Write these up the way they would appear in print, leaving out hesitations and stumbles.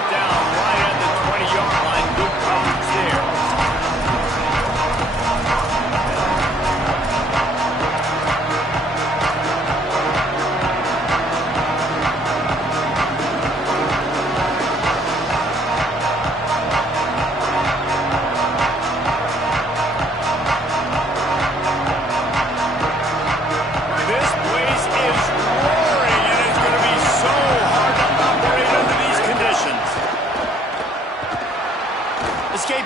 brought down right at the 20-yard line. Good coverage there.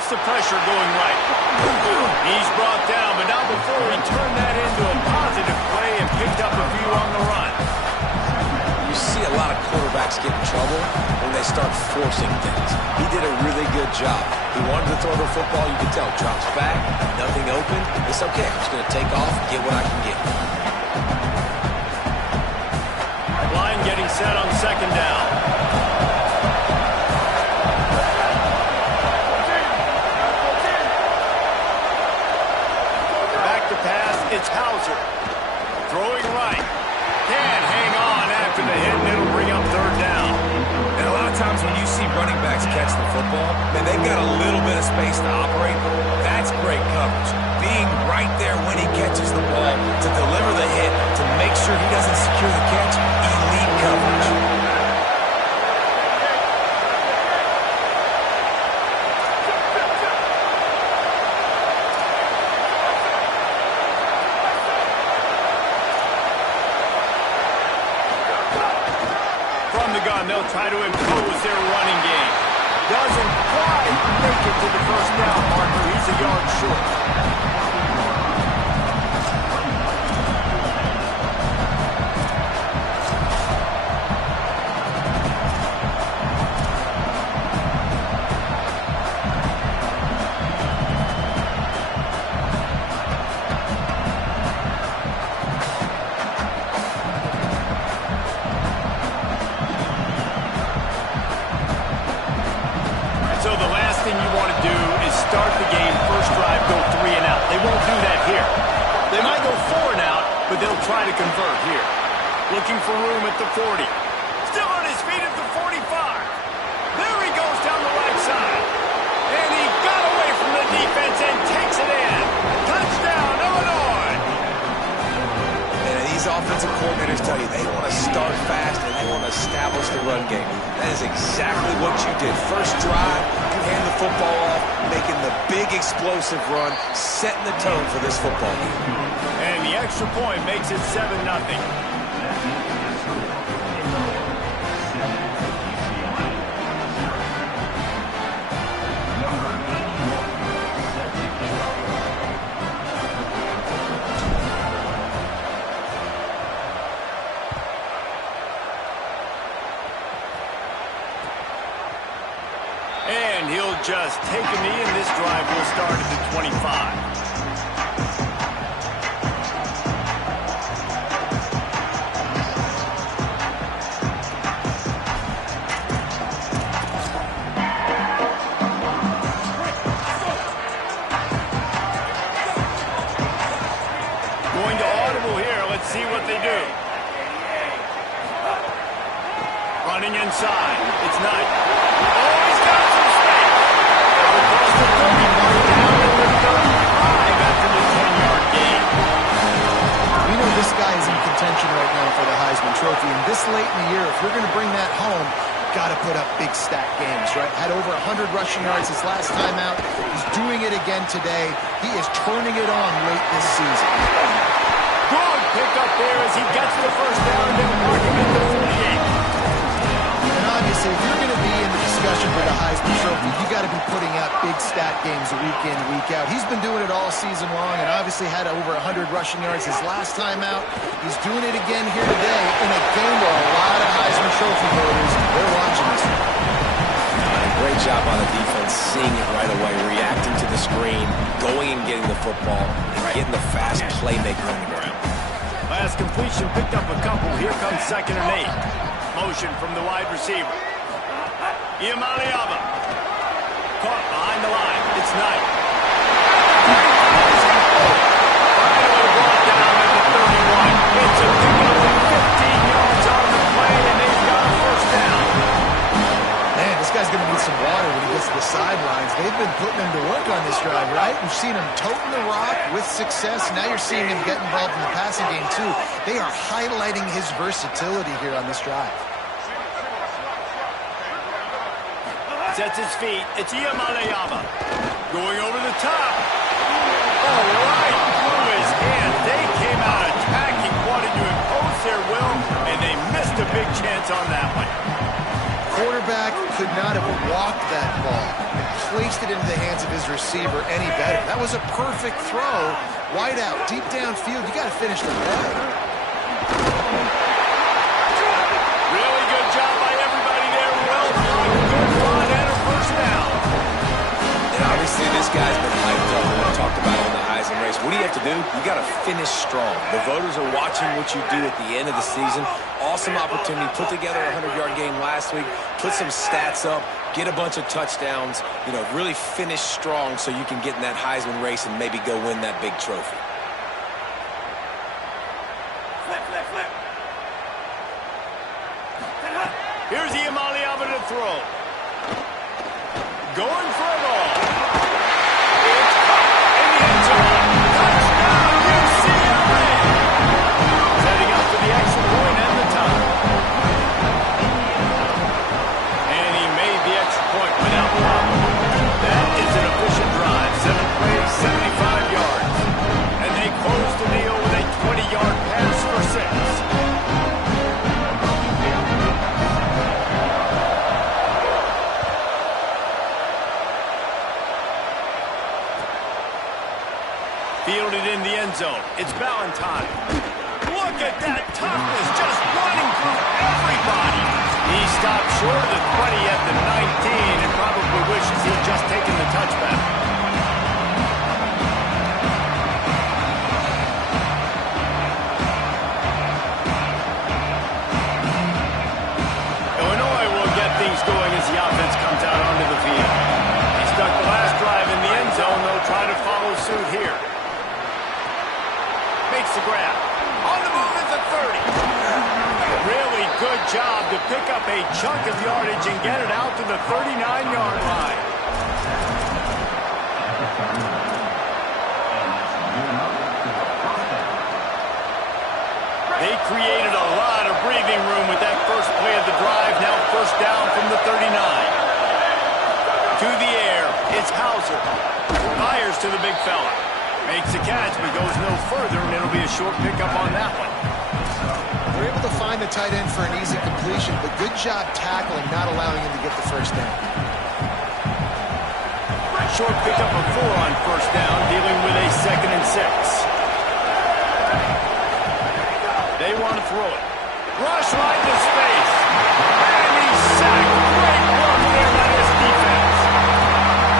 The pressure going right. He's brought down, but now before he turned that into a positive play and picked up a few on the run. You see a lot of quarterbacks get in trouble when they start forcing things. He did a really good job. He wanted to throw the football, you can tell. Drops back, nothing open. It's okay. I'm just going to take off and get what I can get. Line getting set on second down. It's Hauser. Throwing right. Can't hang on after the hit, and it'll bring up third down. And a lot of times when you see running backs catch the football, man, they've got a little bit of space to operate. That's great coverage. Being right there when he catches the ball to deliver the hit, to make sure he doesn't secure the catch, elite coverage. They'll try to impose their running game. Doesn't quite make it to the first down marker. He's a yard short. Start the game, first drive, go 3 and out. They won't do that here. They might go 4 and out, but they'll try to convert here. Looking for room at the 40. Still on his feet at the 45. There he goes down the right side. And he got away from the defense and takes it in. Touchdown, Illinois. And these offensive coordinators tell you they want to start fast and they want to establish the run game. That is exactly what you did. First drive, you hand the football off, making the big explosive run, setting the tone for this football game. And the extra point makes it 7-0. And he'll just take a knee, and this drive will start at the 25. Going to audible here. Let's see what they do. Running inside. It's Knight. Oh, he's got some space. Across the 30, down at the 35 after the 10-yard gain. We know this guy is in contention right now for the Heisman Trophy, and this late in the year, if you're going to bring that home, got to put up big stat games, right? Had over 100 rushing yards his last time out. He's doing it again today. He is turning it on late this season. Good pick up there as he gets the first down and they'll mark him at the 48. And obviously, if you're going to be in the discussion for the Heisman Trophy, you got to be putting out big stat games week in, week out. He's been doing it all season long and obviously had over 100 rushing yards his last time out. He's doing it again here today in a game where a lot of Heisman Trophy voters, they're watching this one. Great job on the defense, seeing it right away, reacting to the screen, going and getting the football, and getting the fast playmaker on the ground. Last completion picked up a couple. Here comes 2nd and 8. Motion from the wide receiver. Iamaleava. Caught behind the line. It's Knight. Finally brought down at the 31. It's a pickup of 15 yards on the play, and they've got a first down. Man, this guy's going to need some water when he gets to the sidelines. They've been putting him to work on this drive, right? We've seen him toting the rock with success. Now you're seeing him get involved in the passing game, too. They are highlighting his versatility here on this drive. Sets his feet. It's Iamaleava. Going over the top. Oh, right through his hands. They came out attacking, wanted to impose their will, and they missed a big chance on that one. Quarterback could not have walked that ball and placed it into the hands of his receiver any better. That was a perfect throw. Wide out, deep downfield. You got to finish the play. Really good job by everybody there. Well done. Good run and a first down. And obviously this guy's been hyped up and we talked about it on the Heisman race. What do you have to do? You got to finish strong. The voters are watching what you do at the end of the season. Awesome opportunity. Put together a 100-yard game last week. Put some stats up. Get a bunch of touchdowns. You know, really finish strong so you can get in that Heisman race and maybe go win that big trophy. Flip. Here's Iamaleava to throw. Going for it all. It's caught in the end zone. Touchdown, UCLA! Setting up for the extra point and the tie. And he made the extra point without problem. That is an efficient drive. 7 plays, 75 yards. And they close the deal with a 20-yard pass for 6. Fielded in the end zone. It's Valentine. Look at that toughness, just running through everybody. He stopped short of the 20 at the 19 and probably wishes he'd just taken the touchback. Illinois will get things going as the offense comes out onto the field. He stuck the last drive in the end zone. They'll try to follow suit here. Makes the grab. On the move at the 30. Really good job to pick up a chunk of yardage and get it out to the 39-yard line. They created a lot of breathing room with that first play of the drive. Now first down from the 39. To the air. It's Hauser. Fires to the big fella. Makes a catch, but goes no further, and it'll be a short pickup on that one. They're able to find the tight end for an easy completion, but good job tackling, not allowing him to get the first down. Short pickup of 4 on first down, dealing with a 2nd and 6. They want to throw it. Rush right into space. And he's sacked. Great work there by this defense.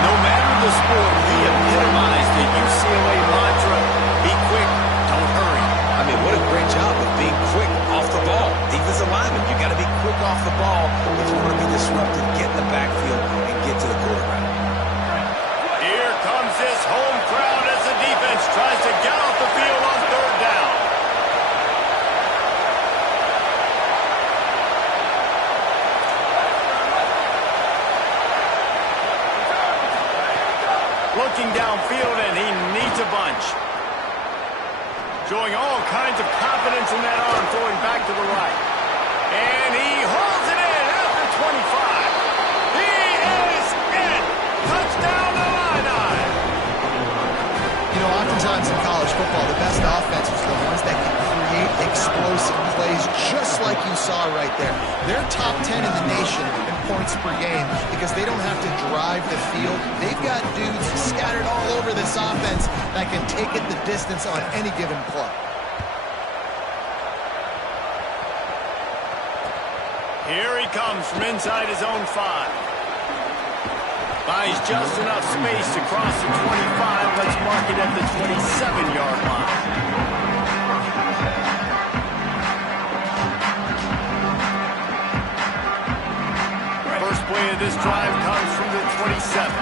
No matter the sport, he epitomized the UCLA mantra, be quick, don't hurry. I mean, what a great job of being quick off the ball. Defensive lineman, you got to be quick off the ball if you want to be disruptive, get in the backfield, and get to the quarterback. Here comes this home crowd as the defense tries to get off the field on 3rd down. Looking downfield, and he needs a bunch. Showing all kinds of confidence in that arm, throwing back to the right. And he hauls it in at the 25. He is in. Touchdown Illini. You know, oftentimes in college football, the best offenses are the ones that can create explosive plays, just like you saw right there. They're top 10 in the nation in points per game because they don't have to drive the field. They've got dudes scattered all over this offense that can take it the distance on any given play. Here he comes from inside his own 5. Buys just enough space to cross the 25. Let's mark it at the 27-yard line. First play of this drive comes from the 27.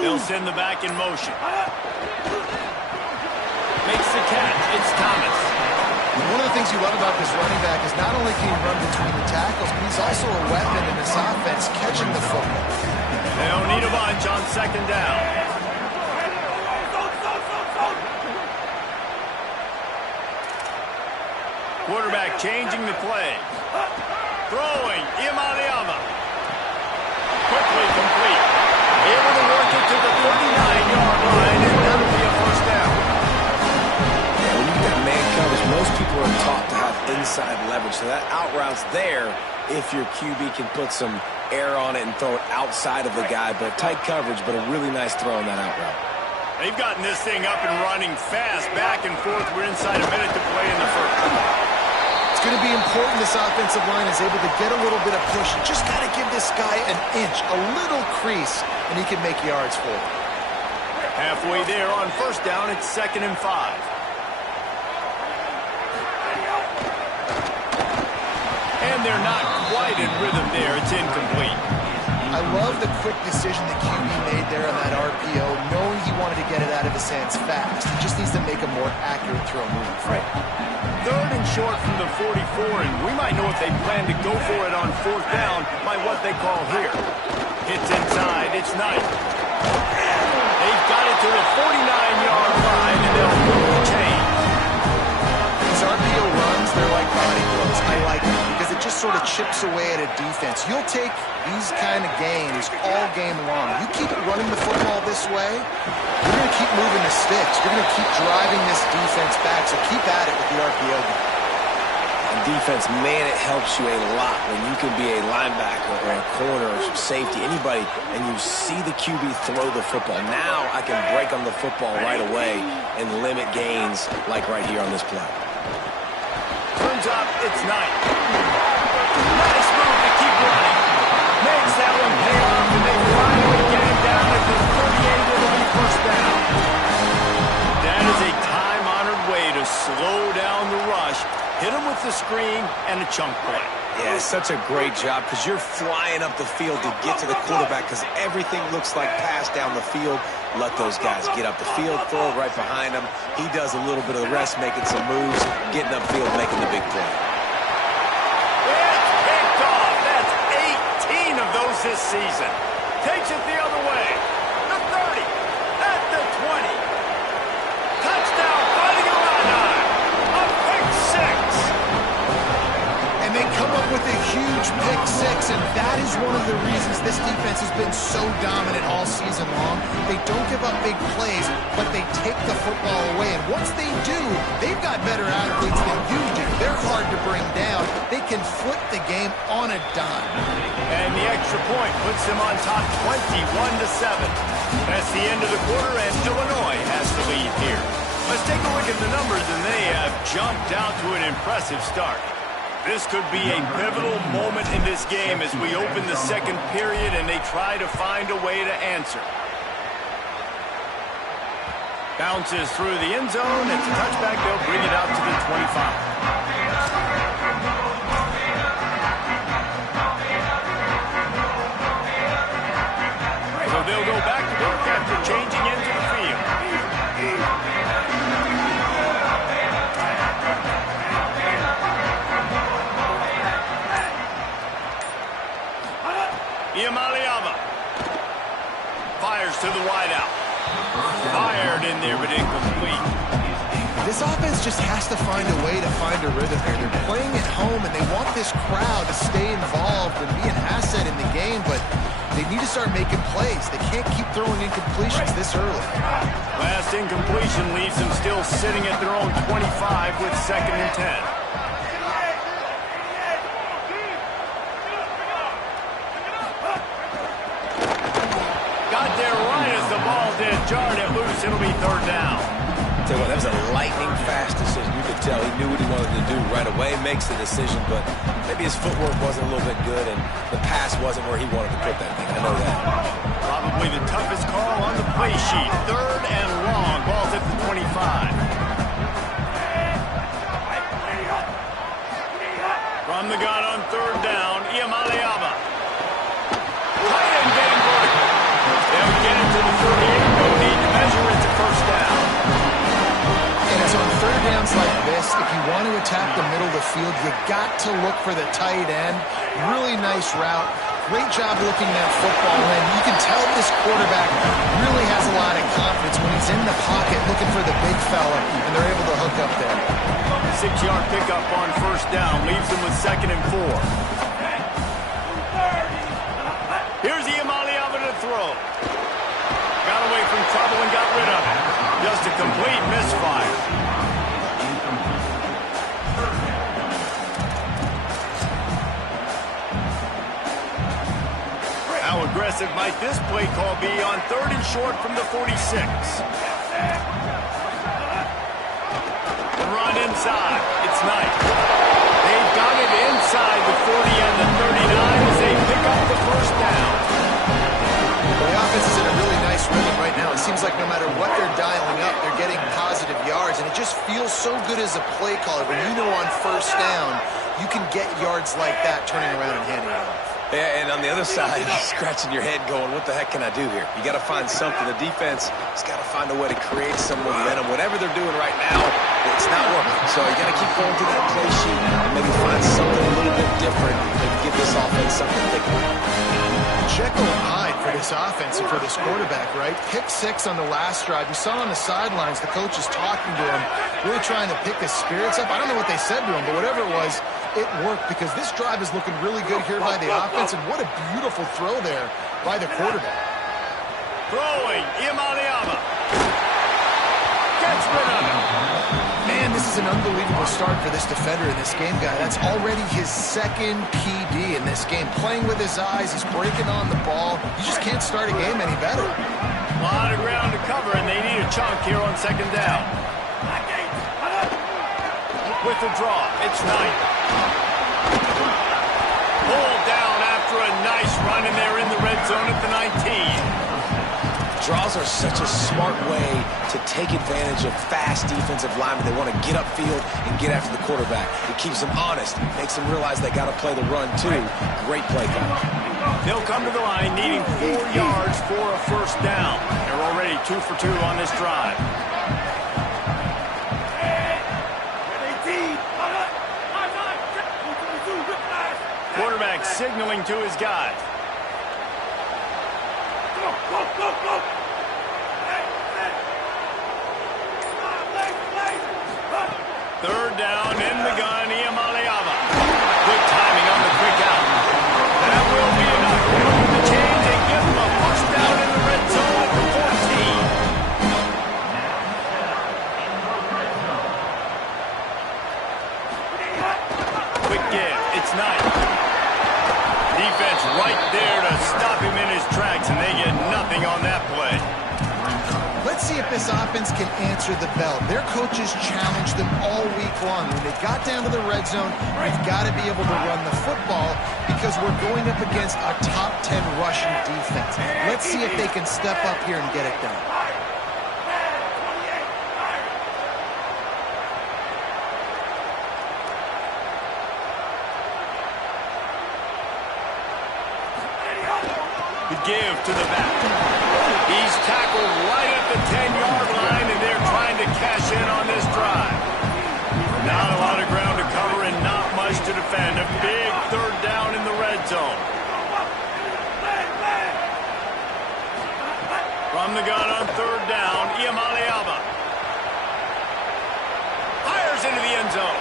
They'll send the back in motion. Makes It's Thomas. One of the things you love about this running back is not only can he run between the tackles, but he's also a weapon in this offense catching the football. They'll need a bunch on second down. Quarterback changing the play. Throwing, Iamaleava. Quickly complete. Able to work it to the 39-yard line, and that'll be a first down. Yeah, when you got man coverage, most people are taught to have inside leverage. So that out route's there if your QB can put some air on it and throw it outside of the guy. But tight coverage, but a really nice throw on that out route. They've gotten this thing up and running fast, back and forth. We're inside a minute to play in the first. It's going to be important this offensive line is able to get a little bit of push. You just got to give this guy an inch, a little crease, and he can make yards for you. Halfway there on first down, it's 2nd and 5. And they're not quite in rhythm there. It's incomplete. I love the quick decision that QB made there on that RPO, knowing he wanted to get it out of his hands fast. He just needs to make a more accurate throw moving forward. 3rd and short from the 44, and we might know if they plan to go for it on 4th down by what they call here. Hits inside, it's Knight. They've got it to the 49-yard line, and they'll move the chains. These RPO runs, they're like body blows. I like them because it just sort of chips away at a defense. You'll take these kind of games all game long. You keep running the football this way, you're going to keep moving the sticks. You're going to keep driving this defense back, so keep at it with the RPO game. And defense, man, it helps you a lot when you can be a linebacker or a corner or safety, anybody, and you see the QB throw the football. Now I can break on the football right away and limit gains like right here on this play. Turns up, it's Knight. Nice move to keep running. Makes that one pay off, and they finally get him down at the 38. It'll be first down. That is a time-honored way to slow down the rush. Hit him with the screen and a chunk play. Yeah, such a great job because you're flying up the field to get to the quarterback because everything looks like pass down the field. Let those guys get up the field, throw it right behind him. He does a little bit of the rest, making some moves, getting upfield, making the big play. It's picked off. That's 18 of those this season. Takes it the other way. The 30, at the 20. Touchdown, Fighting Illini. A pick six. And they come up with a huge pick six, and that is one of the reasons this defense has been so dominant all season long. They don't give up big plays, but they take the football away. And once they do, they've got better athletes than you do. They're hard to bring down. They can flip the game on a dime. And the extra point puts them on top 21-7. That's the end of the quarter, and Illinois has to lead here. Let's take a look at the numbers, and they have jumped out to an impressive start. This could be a pivotal moment in this game as we open the second period and they try to find a way to answer. Bounces through the end zone. It's a touchback. They'll bring it out to the 25. So they'll go back to work after changing into the field. Iamaleava fires to the wideout. Fired in there, but incomplete. This offense just has to find a way to find a rhythm here. They're playing at home, and they want this crowd to stay involved and be an asset in the game, but they need to start making plays. They can't keep throwing incompletions this early. Last incompletion leaves them still sitting at their own 25 with 2nd and 10. Got there right as the ball did. Jarred it loose. It'll be 3rd down. Tell you what, that was a lightning-fast decision. You could tell he knew what he wanted to do right away, makes the decision, but maybe his footwork wasn't a little bit good, and the pass wasn't where he wanted to put that thing. I know that. Probably the toughest call on the play sheet. 3rd and long. Ball's at the 25. From the gun on 3rd down, Iamaleava. Tight end getting vertical. They'll get it to the 38. No need to measure it to first down. And it's on 3rd down you want to attack the middle of the field, you got to look for the tight end. Really nice route. Great job looking that football in. You can tell this quarterback really has a lot of confidence when he's in the pocket looking for the big fella, and they're able to hook up there. 6-yard pickup on first down. Leaves them with 2nd and 4. Here's Iamaleava to throw. Got away from trouble and got rid of it. Just a complete misfire. How aggressive might this play call be on 3rd and short from the 46? The run inside. It's Knight. They've got it inside the 40 and the 39 as they pick up the first down. The offense is in a really nice rhythm right now. It seems like no matter what they're dialing up, they're getting positive yards, and it just feels so good as a play caller when you know on first down you can get yards like that turning around and handing it off. Yeah, and on the other side, scratching your head going, what the heck can I do here? You got to find something. The defense has got to find a way to create some momentum. Whatever they're doing right now, it's not working. So you got to keep going through that play sheet and maybe find something a little bit different and give this offense something to think about. Jekyll and Hyde for this offense and for this quarterback, right? Pick 6 on the last drive. You saw on the sidelines the coach is talking to him, really trying to pick his spirits up. I don't know what they said to him, but whatever it was, it worked because this drive is looking really good here by the offense, and what a beautiful throw there by the quarterback. Throwing, Iamaleava. Gets rid of it. Man, this is an unbelievable start for this defender in this game, guy. That's already his 2nd PD in this game. Playing with his eyes, he's breaking on the ball. You just can't start a game any better. A lot of ground to cover, and they need a chunk here on 2nd down. With the draw, it's Knight. Pulled down after a nice run, and they're in the red zone at the 19. Draws are such a smart way to take advantage of fast defensive linemen. They want to get upfield and get after the quarterback. It keeps them honest, makes them realize they got to play the run too. Great play call. They'll come to the line needing 4 yards for a first down. They're already 2 for 2 on this drive. Quarterback signaling to his guys. Third down in the gun, Iamaleava. Good timing on the quick out. That will be enough to move the chains and give them a first down in the red zone at the 14. Quick give, it's Knight. Defense right there to stop him in his tracks, and they get nothing on that play. Let's see if this offense can answer the bell. Their coaches challenged them all week long. When they got down to the red zone, we've got to be able to run the football because we're going up against a top 10 rushing defense. Let's see if they can step up here and get it done. The give to the back. He's tackled right at the 10-yard line, and they're trying to cash in on this drive. Not a lot of ground to cover and not much to defend. A big third down in the red zone. From the gun on third down, Iamaleava. Fires into the end zone.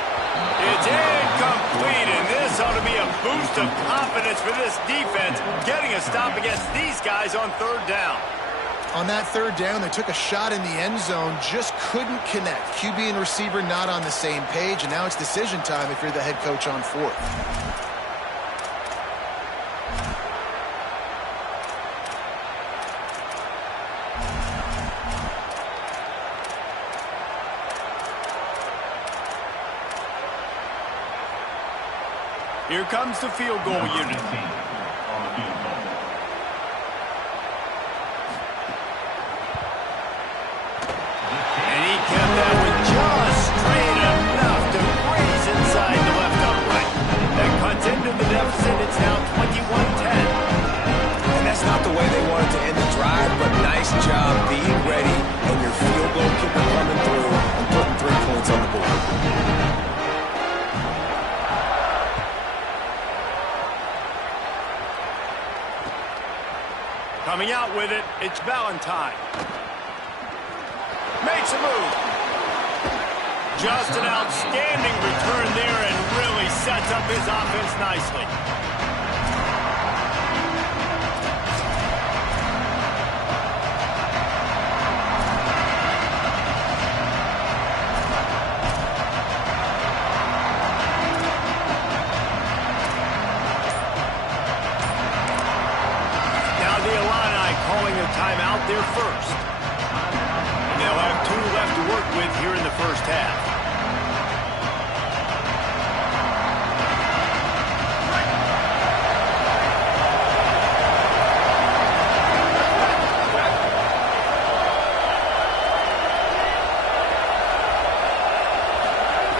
It's incomplete, and this ought to be a boost of confidence for this defense, getting a stop against these guys on third down. On that third down, they took a shot in the end zone, just couldn't connect. QB and receiver not on the same page, and now it's decision time if you're the head coach on 4th. Here comes the field goal unit. And he kept that one just straight enough to graze inside the left upright. That cuts into the deficit. It's now 21-10. And that's not the way they wanted to end the drive, but nice job being ready and your field goal kicker coming through and putting 3 points on the board. Coming out with it, it's Valentine. Makes a move. Just an outstanding return there and really sets up his offense nicely. Timeout there first. And they'll have 2 left to work with here in the first half.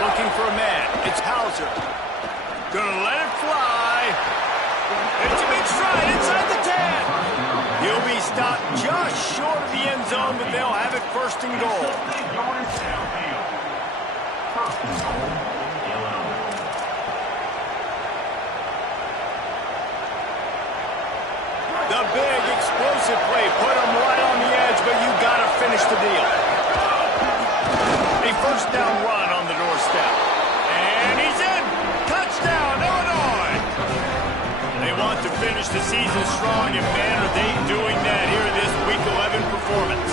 Looking for a man. It's Hauser. Gonna let it fly. It's a big stride inside the 10. He'll be stopped just short of the end zone, but they'll have it first and goal. The big explosive play put him right on the edge, but you got to finish the deal. A first down run on the doorstep. And he's in. Touchdown, Illinois. They want to finish the season strong, and man, are they doing that here in this Week 11 performance.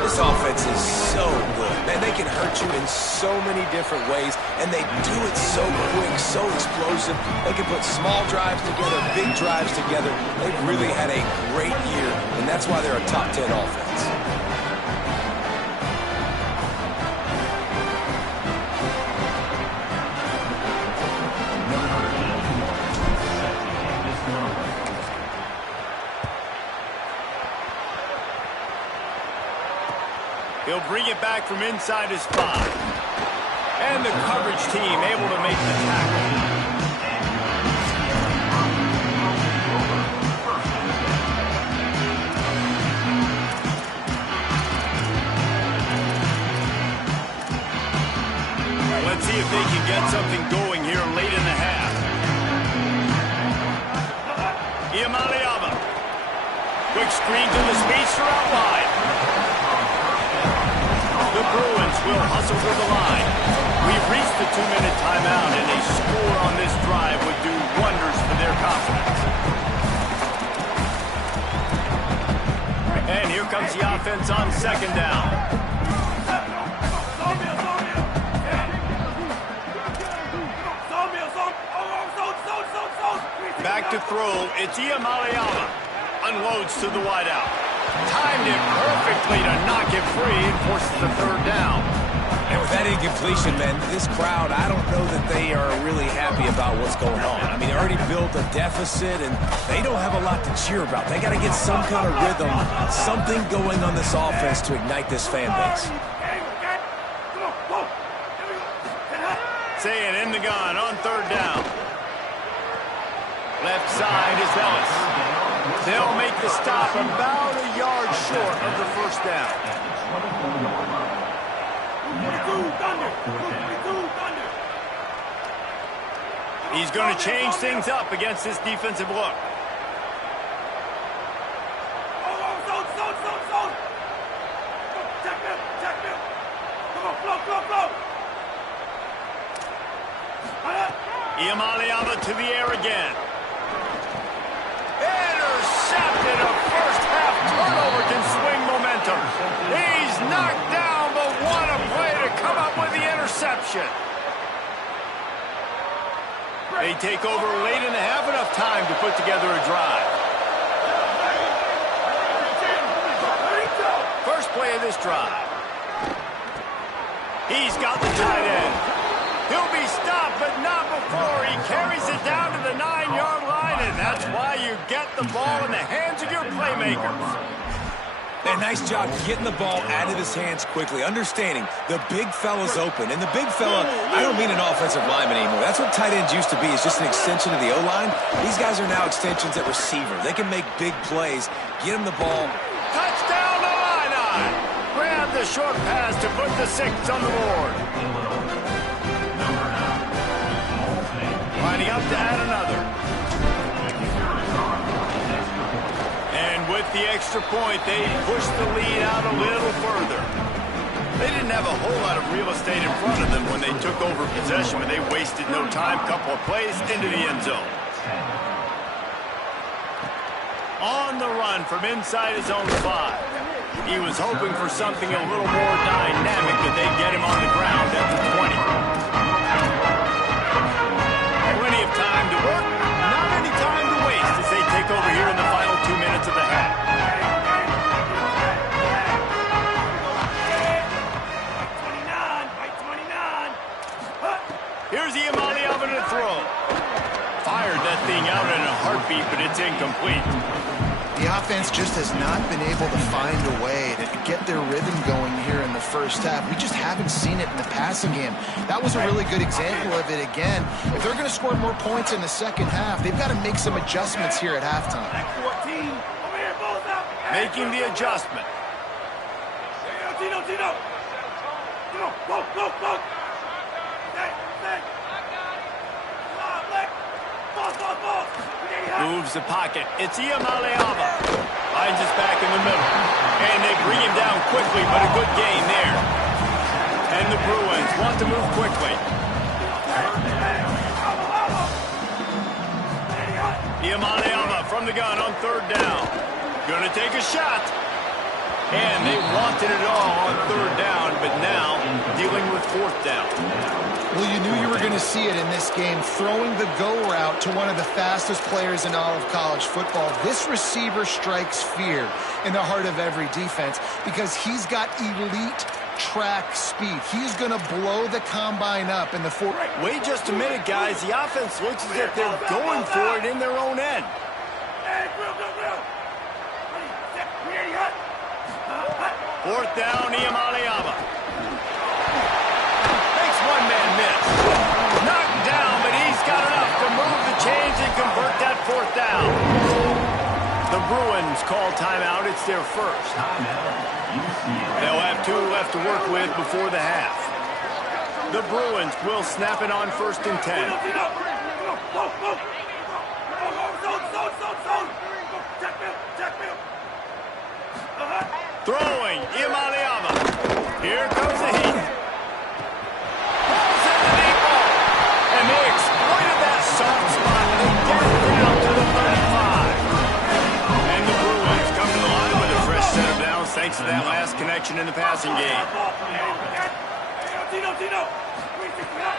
This offense is so good. Man, they can hurt you in so many different ways, and they do it so quick, so explosive. They can put small drives together, big drives together. They've really had a great year, and that's why they're a top 10 offense. He'll bring it back from inside his 5. And the coverage team able to make the tackle. Let's see if they can get something going here late in the half. Iamaleava. Quick screen to the speedster out wide. The Bruins will hustle for the line. We've reached the 2-minute timeout, and a score on this drive would do wonders for their confidence. And here comes the offense on second down. Back to throw. It's Iamaleava. Unloads to the wideout. Timed it perfectly to knock it free and forces the third down. And with that incompletion, man, this crowd, I don't know that they are really happy about what's going on. I mean, they already built a deficit, and they don't have a lot to cheer about. They got to get some kind of rhythm, something going on this offense to ignite this fan base. Saying in the gun on third down. Left side is Ellis. They'll make the stop about a yard short of the first down. He's going to change things up against this defensive look. Iamaleava to the air again. Intercepted. A first half turnover can swing momentum. He's knocked down, but what a play to come up with the interception. They take over late in the half, enough time to put together a drive. First play of this drive. He's got the tight end. He'll be stopped, but not before he carries it down to the 9-yard line, and that's why you get the ball in the hands of your playmakers. And nice job getting the ball out of his hands quickly, understanding the big fella's open. And the big fella, I don't mean an offensive lineman anymore. That's what tight ends used to be, is just an extension of the O-line. These guys are now extensions at receiver. They can make big plays, get him the ball. Touchdown to Illini! Grab the short pass to put the 6 on the board. Lining up to add another. And With the extra point, they pushed the lead out a little further. They didn't have a whole lot of real estate in front of them when they took over possession, but they wasted no time. Couple of plays into the end zone. On the run from inside his own 5. He was hoping for something a little more dynamic, that they'd get him on the ground at the 20. Plenty of time to work, not any time to waste as they take over here in the final 2 minutes of the half. Here's Iamaleava to throw. Fired that thing out in a heartbeat, but it's incomplete. The offense just has not been able to find a way to get their rhythm going here in the first half. We just haven't seen it in the passing game. That was a really good example of it again. If they're going to score more points in the second half, they've got to make some adjustments here at halftime. Making the adjustment. Moves the pocket. It's Iamaleava. Finds his back in the middle. And they bring him down quickly, but a good gain there. And the Bruins want to move quickly. Iamaleava from the gun on 3rd down. Gonna take a shot. And they wanted it all on 3rd down, but now dealing with 4th down. Well, you knew you were going to see it in this game, throwing the go route to one of the fastest players in all of college football. This receiver strikes fear in the heart of every defense because he's got elite track speed. He's going to blow the combine up in the 4th. Wait just a minute, guys. The offense looks as if they're going for it in their own end. Fourth down, Iamaleava. Makes one man miss. Knocked down, but he's got enough to move the chains and convert that 4th down. The Bruins call timeout. It's their first. They'll have 2 left to work with before the half. The Bruins will snap it on 1st and 10. Throwing, Iamaleava. Here comes the heat. Balls in the deep ball. And they exploited that soft spot. They get it down to the 35. And the Bruins come to the line with a fresh set of downs thanks to that last connection in the passing game.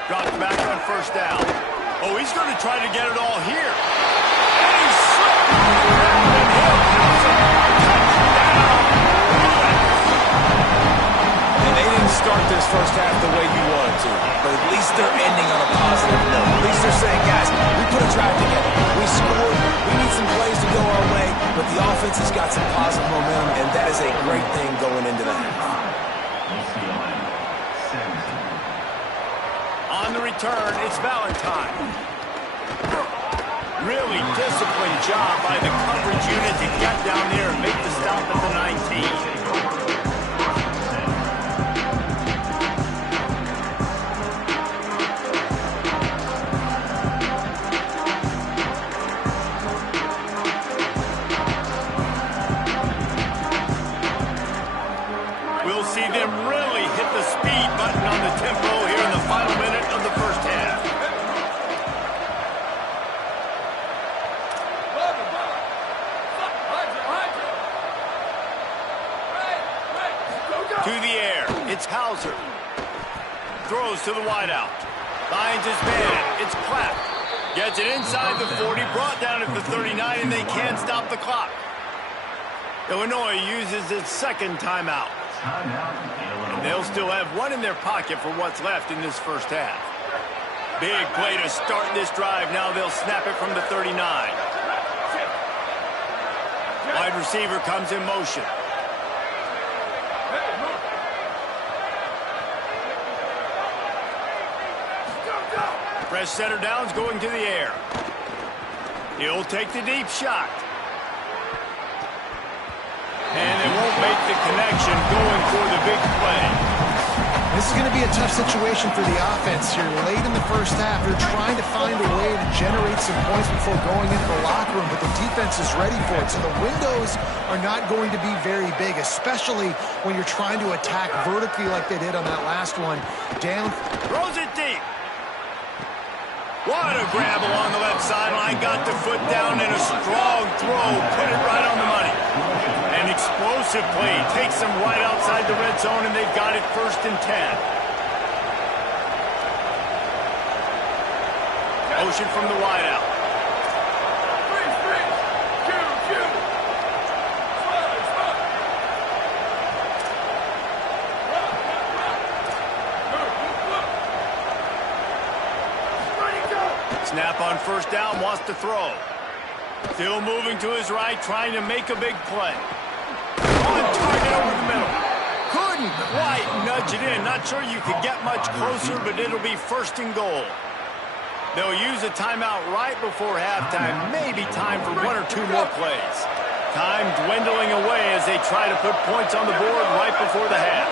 Dropped back on 1st down. Oh, he's going to try to get it all here. And he's slipped on the ground and he'll house it. Start this first half the way you wanted to, but at least they're ending on a positive note. At least they're saying, guys, we put a drive together. We scored. We need some plays to go our way, but the offense has got some positive momentum, and that is a great thing going into the half. On the return, it's Valentine. Really disciplined job by the coverage unit to get down there and make the stop at the 19. See them really hit the speed button on the tempo here in the final minute of the first half. To the air, it's Hauser. Throws to the wideout. Finds his man, it's Clapp. Gets it inside the 40, brought down at the 39, and they can't stop the clock. Illinois uses its 2nd timeout. And they'll still have 1 in their pocket for what's left in this first half. Big play to start this drive. Now they'll snap it from the 39. Wide receiver comes in motion. Fresh center downs going to the air. He'll take the deep shot. And they won't make the connection going for the big play. This is going to be a tough situation for the offense here. Late in the first half, they're trying to find a way to generate some points before going into the locker room, but the defense is ready for it. So the windows are not going to be very big, especially when you're trying to attack vertically like they did on that last one. Down. Throws it deep. What a grab along the left sideline. Got the foot down in a strong throw. Put it right on the money. An explosive play. Takes them right outside the red zone, and they've got it 1st and 10. Motion from the wideout. Snap on 1st down, wants to throw. Still moving to his right, trying to make a big play. On target over the middle. Couldn't quite nudge it in. Not sure you could get much closer, but it'll be 1st and goal. They'll use a timeout right before halftime. Maybe time for 1 or 2 more plays. Time dwindling away as they try to put points on the board right before the half.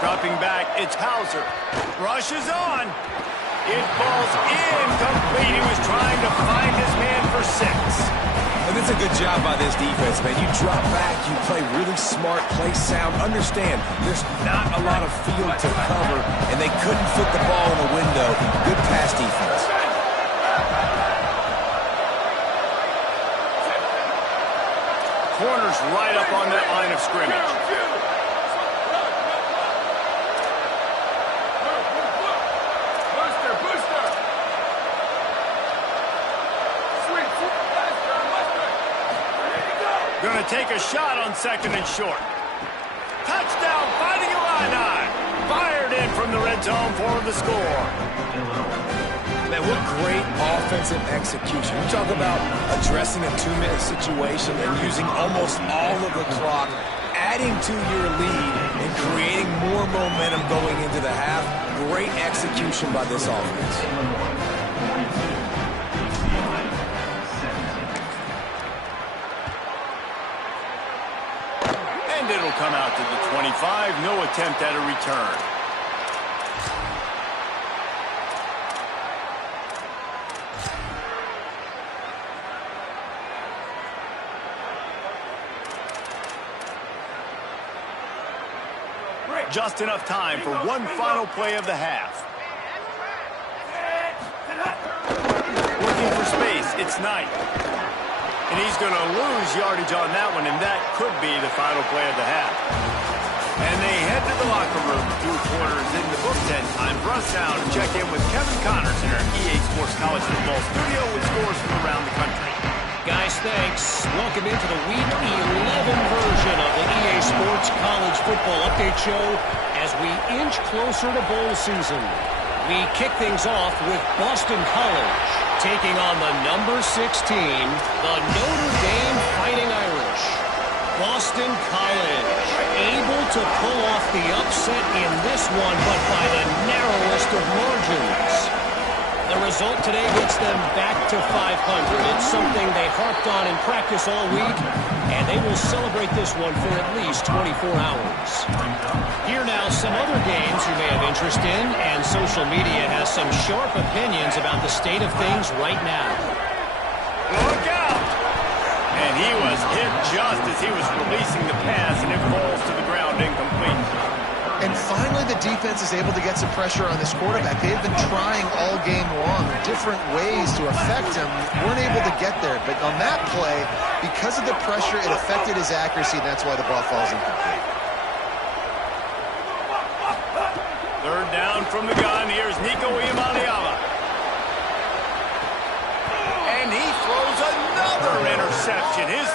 Dropping back, it's Hauser. Rushes on. It falls incomplete. He was trying to find his man for 6. And it's a good job by this defense, man. You drop back, you play really smart, play sound. Understand, there's not a lot of field to cover, and they couldn't fit the ball in the window. Good pass defense. Corner's right up on that line of scrimmage. Going to take a shot on 2nd and short. Touchdown, Fighting Illini. Fired in from the red zone for the score. Man, what great offensive execution. We talk about addressing a 2-minute situation and using almost all of the clock, adding to your lead and creating more momentum going into the half. Great execution by this offense. And it'll come out to the 25. No attempt at a return. Just enough time for one final play of the half. Looking for space, it's Knight. And he's going to lose yardage on that one, and that could be the final play of the half. And they head to the locker room. 2 quarters in the book, 10 time for us now to check in with Kevin Connors in our EA Sports College Football Studio with scores from around the country. Guys, thanks. Welcome into the Week 11 version of the EA Sports College Football Update Show as we inch closer to bowl season. We kick things off with Boston College taking on the number 16, the Notre Dame Fighting Irish. Boston College able to pull off the upset in this one, but by the narrowest of margins. The result today gets them back to 500. It's something they harped on in practice all week, and they will celebrate this one for at least 24 hours. Here now, some other games you may have interest in, and social media has some sharp opinions about the state of things right now. Look out! And he was hit just as he was releasing the pass, and it falls to the ground incomplete. And finally, the defense is able to get some pressure on this quarterback. They've been trying all game long different ways to affect him. Weren't able to get there. But on that play, because of the pressure, it affected his accuracy, and that's why the ball falls incomplete. 3rd down from the gun. Here's Nico Iamaleava. And he throws another interception. His